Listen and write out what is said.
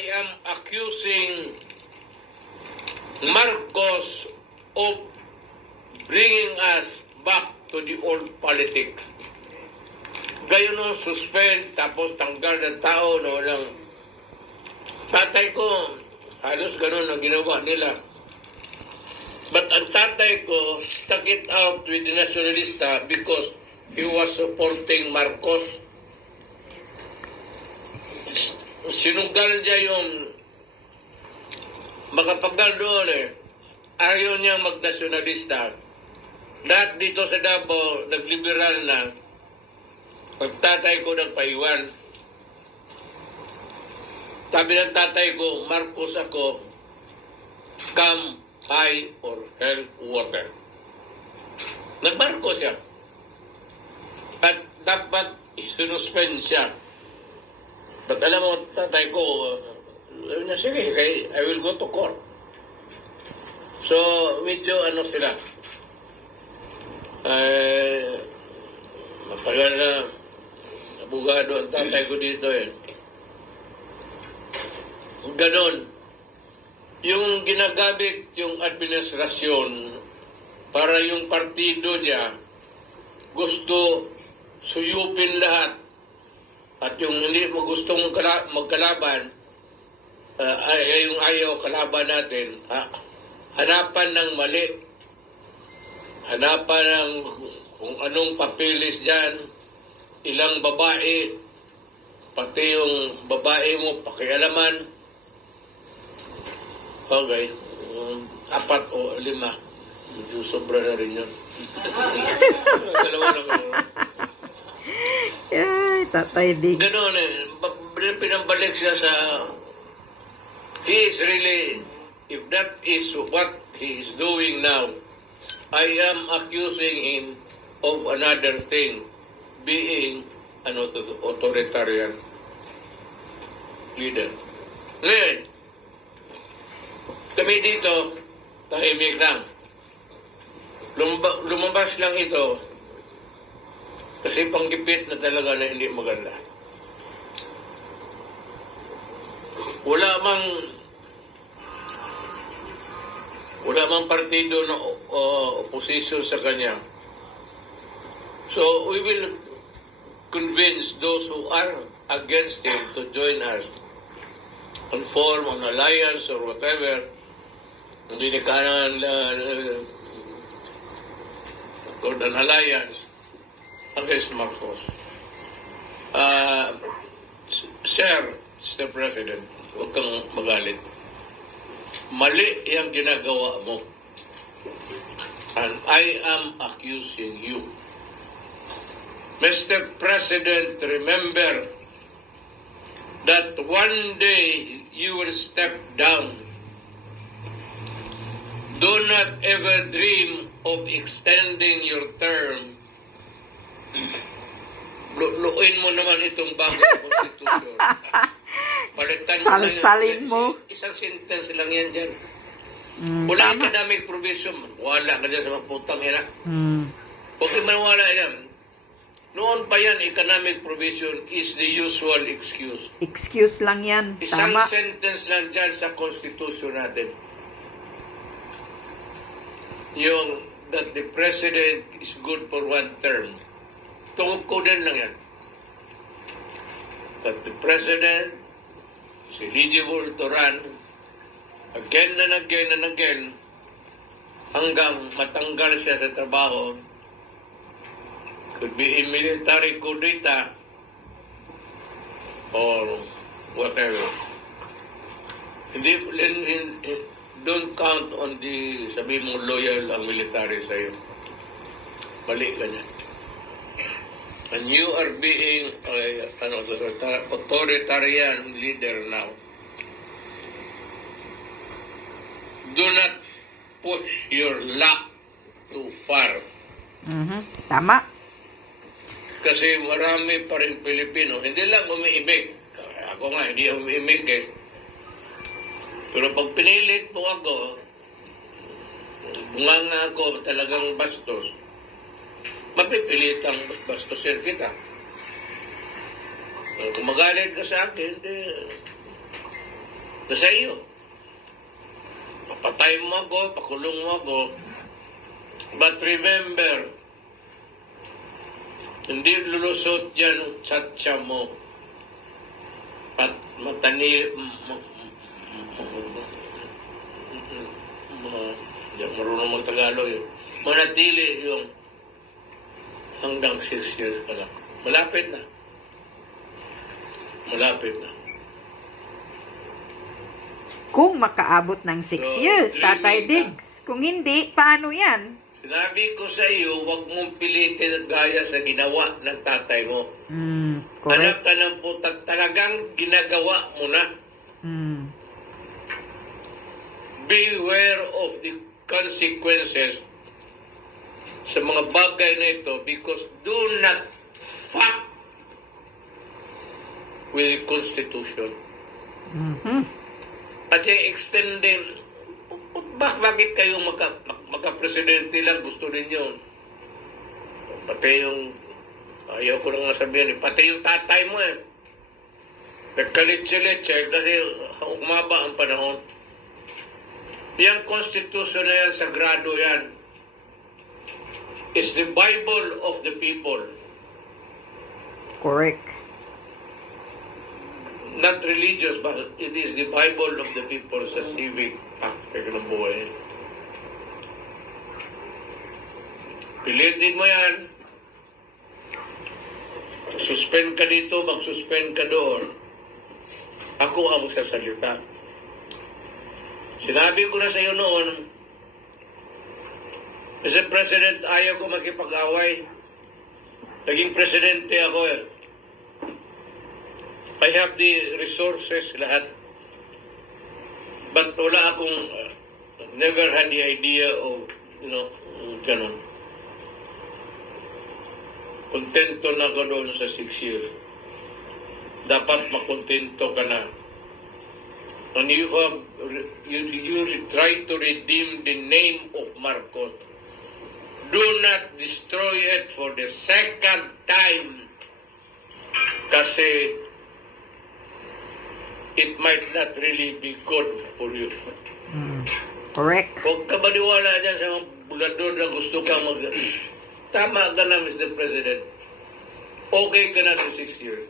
I am accusing Marcos of bringing us back to the old politics. Gayon no, suspend, tapos tanggal ng tao, no, lang. Tatay ko, halos ganun ang ginawa nila. But ang tatay ko stuck it out with the nationalista because he was supporting Marcos. Sinunggal niya yung makapagdal doon ayaw niya magnasyonalista. Lahat dito sa Davao, nagliberal na. Pagtatay ko nagpaiwan. Sabi ng tatay ko, Marcos ako, come high or hell water. Nag-Marcos siya. At dapat isunuspend siya. But alam mo, tatay ko, sige, I will go to court. So, medyo ano sila. Matagal na abogado ang tatay ko dito Ganon. Yung ginagamit yung administrasyon para yung partido niya gusto suyupin lahat. At yung hindi mo gustong magkalaban, yung ayaw kalaban natin, hanapan ng mali. Hanapan ng kung anong papilis dyan, ilang babae, pati yung babae mo, pakialaman. Okay, 4 o 5. Medyo sobra na rin yun. Dalawa lang ako. Ay, Tatay Diggs. Ganun pinambalik siya sa... He is really, if that is what he is doing now, I am accusing him of another thing, being an authoritarian leader. Ngayon, kami dito, tahimik lang. Lumabas lang ito, kasi panggipit na talaga na hindi maganda. Wala mang partido na opposition sa kanya. So we will convince those who are against him to join us and form an alliance or whatever. Hindi na kailangan an alliance against Marcos. Sir, Mr. President, huwag kang magalit. Mali yung ginagawa mo. And I am accusing you. Mr. President, remember that one day you will step down. Do not ever dream of extending your term. Luin mo naman itong bagong constitution. Salsalin mo. Isang sentence lang yan dyan. Wala economic provision. Wala ka dyan sa mga putang ina. Okay man wala yan. Noon pa yan, economic provision is the usual excuse. Excuse lang yan. Isang Tama. sentence lang dyan sa constitution natin. Yung that the president is good for one term. Tungkol lang yan. That the president is eligible to run again and again and again hanggang matanggal siya sa trabaho. Could be in military coup d'etat or whatever. Don't count on the sabi mo loyal ang military sa'yo. Mali ka niyan. And you are being an authoritarian leader now. Do not push your luck too far. Tama. Kasi marami pa rin Pilipino, hindi lang umiibig. Ako nga, hindi umiibig Pero pag pinilit mo ako, bunganga ako talagang bastos, mapipilitang bastusin kita. Kung magalit ka sa akin, Sa iyo. Papatay mo ako, pakulong mo ako. But remember, hindi lulusot yan tsatsa mo. At hindi ako marunong mag-Tagalog yun. Manatili yung hanggang 6 years pa lang. Malapit na. Malapit na. Kung makaabot ng 6 So, years, Tatay dreaming Diggs. Kung hindi, paano yan? Sinabi ko sa iyo, huwag mong pilitin gaya sa ginawa ng tatay mo. Anak Correct. ka ng puta, talagang ginagawa mo na. Beware of the consequences sa mga bagay na ito because do not fuck with the Constitution. At yung extend din, bakit kayo magka-presidente lang gusto ninyo? Pati yung, ayaw ko lang nasabihin, pati yung tatay mo nagkalit-silit kasi umaba ang panahon. Yung Constitution na yan, sagrado yan. It's the Bible of the people. Correct. Not religious, but it is the Bible of the people sa civic aspect ng buhay. Pilitin mo yan. Suspend ka dito, mag-suspend ka doon. Ako ang magsasalita. Sinabi ko na sa iyo noon, Mr. President, ayaw ko makipag-away. Naging presidente ako I have the resources, lahat. But wala akong, never had the idea of, ganun. Kontento na ako doon sa 6 years. Dapat makontento ka na. And you try to redeem the name of Marcos. Do not destroy it for the second time. Kasi it might not really be good for you. Correct. Huwag ka maniwala dyan sa mga bulador na gusto kang Tama ka na, Mr. President. Okay ka na sa 6 years.